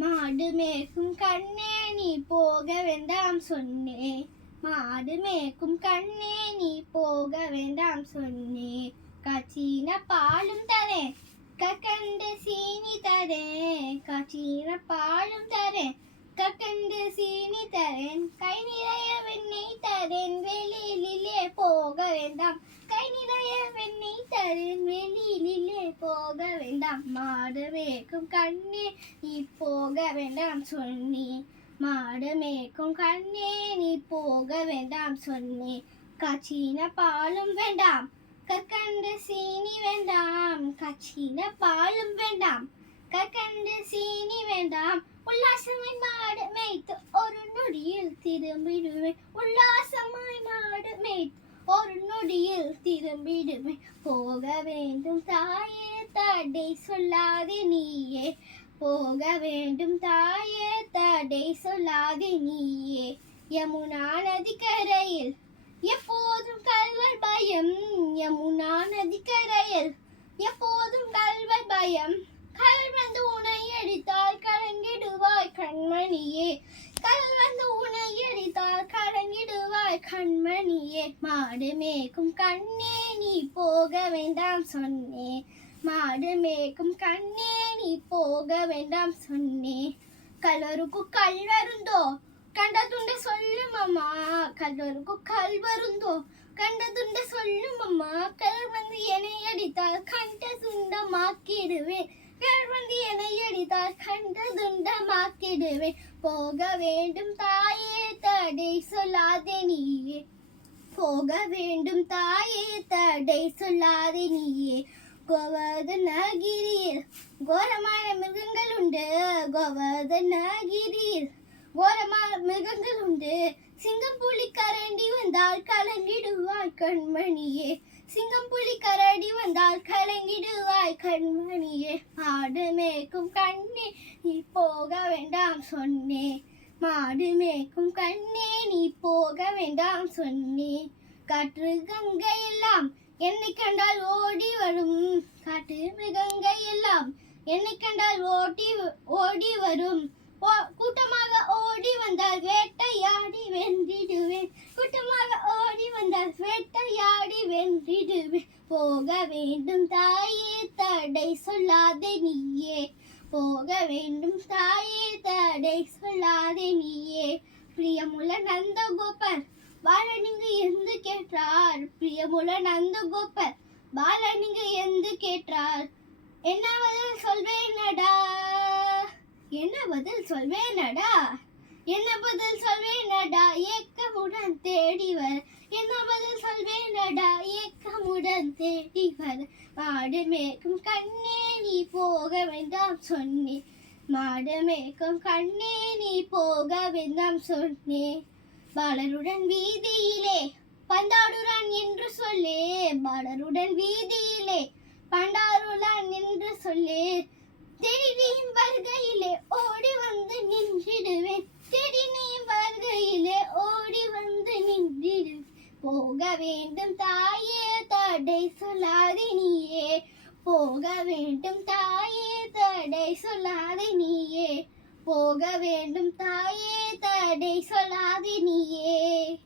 மாடு மேய்க்கும் கண்ணே நீ போக வேண்டாம் சொன்னே. மாடு மேய்க்கும் கண்ணே நீ போக வேண்டாம் சொன்னே. கச்சின பாலும் தரேன் கக்கண்டு சீனி தரேன் கச்சின பாலும் தரேன் கக்கண்டு சீனி தரேன். கை நிறைய வெண்ணெய் தரேன். வெளியிலே போக வேண்டாம் கை நிறைய வெண்ணெய் வெளியிலே போக வேண்டாம் மாடு மேய்க்கும் கண்ணே நீ போக வேண்டாம் சொன்னி மாடு மேய்க்கும் கண்ணே நீ போக வேண்டாம் சொன்னி கச்சின பாலும் வேண்டாம் கற்கண்டு சீனி வேண்டாம் கச்சின பாலும் வேண்டாம் கற்கண்டு சீனி வேண்டாம் உல்லாசமாய் மாடு மேய்த்து ஒரு நொடியில் திரும்பிடுவேன் உல்லாசமாய் மாடு மேய்த்து ஒரு நொடியில் திரும்பிடுவேன் போக வேண்டும் தாயே தடை சொல்லாதே நீயே. போக வேண்டும் தாயே தடை சொல்லாதே நீயே. யமுனா நதிக்கரையில் எப்போதும் கல்வர் பயம். யமுனா நதிக்கரையில் எப்போதும் கல்வர் பயம் கல் வந்து உனை அடித்தால் கலங்கிடுவாய் கண்மணியே கல் வந்து உனை அடித்தால் கலங்கிடுவாய் கண்மணியே மாடு மேக்கும் கண்ணே நீ போக வேண்டாம் சொன்னே. மாடு மேக்கும் கண்ணே நீ போக வேண்டாம் சொன்னே. கலருக்கு கல்வருந்தோ கண்டதுண்ட சொல்லுமம்மா கல்லூருக்கு கல் வருந்தோ? கண்டதுண்ட சொல்லுமம்மா கல் வந்து என்னை அடித்தால் கண்ட துண்டமாக்கிடுவேன். கல் வந்து என்னை அடித்தால் கண்ட துண்டமாக்கிடுவேன். போக வேண்டும் தாயே சொல்லாதே நீயே. போக வேண்டும் தாயே தடை சொல்லாதே நீயே. கோவர்தனகிரியில் கோரமான மிருகங்கள் உண்டு. கோவர்தனகிரியில் கோரமான மிருகங்கள் உண்டு. சிங்கம் புலி கரண்டி வந்தால் கலங்கிடுவாய் கண்மணியே. சிங்கம் புலி கரடி வந்தால் கலங்கிடுவாய் கண்மணியே. ஆடு மேய்க்கும் கண்ணே நீ போக வேண்டாம் சொன்னே. மாடு மேய்க்கும் கண்ணே நீ போக வேண்டாம் சொன்னே. காற்று கங்கை எல்லாம் என்னை கண்டால் ஓடி வரும். காற்று மிருகங்கை எல்லாம் என்னை கண்டால் ஓடி ஓடி வரும். கூட்டமாக ஓடி வந்தால் வேட்டையாடி வென்றிடுவேன். கூட்டமாக ஓடி வந்தால் வேட்டையாடி வென்றிடுவேன். போக வேண்டும் தாயே தடை சொல்லாதே நீயே. போக வேண்டும் தாயே தடை சொல்லாதே நீயே. பிரியமுள்ள நந்தகோபர் பாலனிங்கு எந்து கேட்டார்? பிரியமுள்ள நந்தகோபர் பாலனிங்கு எந்து கேட்டார்? என்ன பதில் சொல்வேனடா? என்ன பதில் சொல்வேனடா? என்ன பதில் சொல்வேனடா? ஏக்கமுடன் தேடிவர். என்ன பதில் சொல்வேனடா? ஏக்கமுடன் தேடி வர மாடமேக்கும் கண்ணே நீ போக வேண்டாம் சொன்னே மாடமேக்கும் கண்ணே நீ போக வேண்டாம் சொன்னே பாலருடன் வீதியிலே பந்தாடுறான் என்று சொல்லே பாலருடன் வீதியிலே பண்டாருளான் என்று சொல்லே தெரிவியும் வருகையிலே ஓடி வந்து நின்றிடுவேன். தெரிவியும் வருகையிலே ஓடி வந்து நின்றிடுவேன். போக வேண்டும் தாயே தடை சொல்லாதே நீயே. போக வேண்டும் தாயே தடை சொல்லாதே நீயே. போக வேண்டும் தாயே தடை சொல்லாதே நீயே.